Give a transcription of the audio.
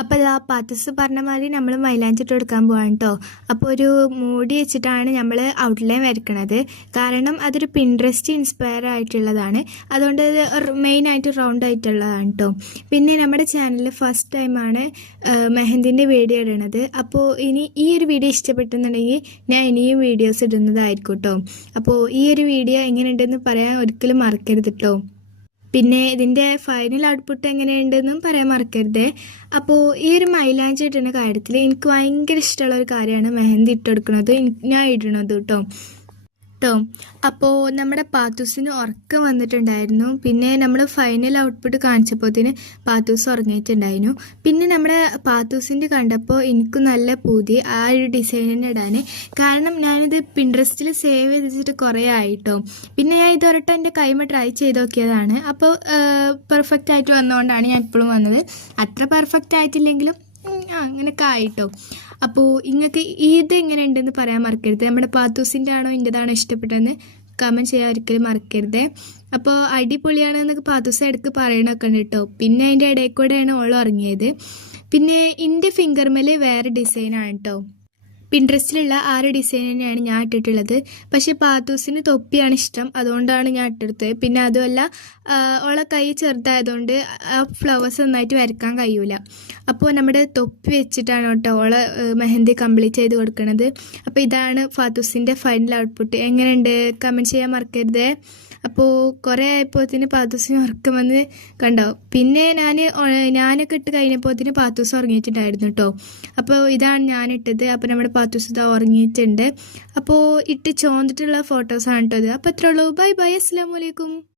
അപ്പോൾ ഇതാ പാത്തസ് പറഞ്ഞ മാതിരി നമ്മൾ മൈലാഞ്ചിട്ട് എടുക്കാൻ പോവാണ് കേട്ടോ അപ്പോൾ ഒരു മൂടി വെച്ചിട്ടാണ് നമ്മൾ ഔട്ട്ലൈൻ വരയ്ക്കണത്. കാരണം അതൊരു പിൻട്രസ്റ്റ് ഇൻസ്പയർ ആയിട്ടുള്ളതാണ്. അതുകൊണ്ട് അത് മെയിനായിട്ട് റൗണ്ട് ആയിട്ടുള്ളതാണ് കേട്ടോ പിന്നെ നമ്മുടെ ചാനലിൽ ഫസ്റ്റ് ടൈമാണ് മെഹന്തിന്റെ വീഡിയോ ഇടുന്നത് അപ്പോൾ ഇനി ഈ ഒരു വീഡിയോ ഇഷ്ടപ്പെട്ടെന്നുണ്ടെങ്കിൽ ഞാൻ ഇനിയും വീഡിയോസ് ഇടുന്നതായിരിക്കും കേട്ടോ അപ്പോൾ ഈ ഒരു വീഡിയോ എങ്ങനെയുണ്ടെന്ന് പറയാൻ ഒരിക്കലും മറക്കരുത് കേട്ടോ പിന്നെ ഇതിന്റെ ഫൈനൽ ഔട്ട്പുട്ട് എങ്ങനെയുണ്ടെന്നും പറയാൻ മറക്കരുത്. അപ്പോൾ ഈ ഒരു മൈലാഞ്ചി ഇടുന്ന കാര്യത്തിൽ എനിക്ക് ഭയങ്കര ഇഷ്ടമുള്ള ഒരു കാര്യമാണ് മെഹന്തി ഇട്ടെടുക്കുന്നത് ഞാൻ ഇടണത് കേട്ടോ കേട്ടോ. അപ്പോൾ നമ്മുടെ പാത്തൂസിന് ഉറക്കം വന്നിട്ടുണ്ടായിരുന്നു. പിന്നെ നമ്മൾ ഫൈനൽ ഔട്ട്പുട്ട് കാണിച്ചപ്പോത്തിന് പാത്തൂസ് ഉറങ്ങിയിട്ടുണ്ടായിരുന്നു. പിന്നെ നമ്മുടെ പാത്തൂസിന്റെ കണ്ടപ്പോൾ എനിക്ക് നല്ല പൂതി ആ ഒരു ഡിസൈൻ തന്നെ ഇടാൻ കാരണം ഞാനിത് പിൻട്രസ്റ്റിൽ സേവ് ചെയ്തിട്ട് കുറേ ആയിട്ടോ. പിന്നെ ഞാൻ ഇതൊരട്ടം എന്റെ കൈമ ട്രൈ ചെയ്ത് നോക്കിയതാണ്. അപ്പോൾ പെർഫെക്റ്റ് ആയിട്ട് വന്നുകൊണ്ടാണ് ഞാൻ ഇപ്പോഴും വന്നത്. അത്ര പെർഫെക്റ്റ് ആയിട്ടില്ലെങ്കിലും അങ്ങനെയൊക്കെ ആയിട്ടോ അപ്പോൾ ഇത് എങ്ങനെ ഉണ്ടെന്ന് പറയാൻ മറക്കരുത്. നമ്മുടെ പാത്തൂസിന്റെ ആണോ എന്റെതാണോ ഇഷ്ടപ്പെട്ടതെന്ന് കമന്റ് ചെയ്യാൻ ഒരിക്കലും മറക്കരുത്. അപ്പോൾ അടിപൊളിയാണെന്നൊക്കെ പാത്തൂസ് ഇടയ്ക്ക് പറയണൊക്കെ ഉണ്ട് കേട്ടോ. പിന്നെ അതിന്റെ ഇടയിൽ കൂടെയാണ് ഓൾ ഉറങ്ങിയത്. പിന്നെ എന്റെ മേലെ വേറെ ഡിസൈനാണ് കേട്ടോ. പിൻട്രസ്റ്റിലുള്ള ആ ഒരു ഡിസൈൻ തന്നെയാണ് ഞാൻ ഇട്ടിട്ടുള്ളത്. പക്ഷേ പാത്തൂസിന് തൊപ്പിയാണ് ഇഷ്ടം. അതുകൊണ്ടാണ് ഞാൻ ഇട്ടെടുത്തത്. പിന്നെ അതുമല്ല ഓളെ കൈ ചെറുതായതുകൊണ്ട് ആ ഫ്ലവേഴ്സ് നന്നായിട്ട് വരയ്ക്കാൻ കഴിയൂല. അപ്പോൾ നമ്മുടെ തൊപ്പി വെച്ചിട്ടാണ് കേട്ടോ ഓളെ മെഹന്തി കംപ്ലീറ്റ് ചെയ്ത് കൊടുക്കുന്നത് അപ്പോൾ ഇതാണ് ഫാത്തൂസിന്റെ ഫൈനൽ ഔട്ട്പുട്ട് എങ്ങനെയുണ്ട്? കമന്റ് ചെയ്യാൻ മറക്കരുത്. അപ്പോൾ കുറേ ആയപ്പോഴത്തേന് പാത്തൂസിന് ഉറക്കം കണ്ടോ? പിന്നെ ഞാൻ ഞാനൊക്കെ ഇട്ട് കഴിഞ്ഞപ്പോഴത്തേന് പാത്തൂസ് ഉറങ്ങിയിട്ടുണ്ടായിരുന്നു കേട്ടോ. അപ്പോൾ ഇതാണ് ഞാനിട്ടത് അപ്പോൾ നമ്മുടെ പാത്തൂസ് ഇതാ ഉറങ്ങിയിട്ടുണ്ട്. അപ്പോൾ ഇട്ട് ചോന്നിട്ടുള്ള ഫോട്ടോസാണ് കേട്ടോ അത് അപ്പോൾ അത്രയുള്ളൂ ബൈ ബൈ അസ്സാം വലൈക്കും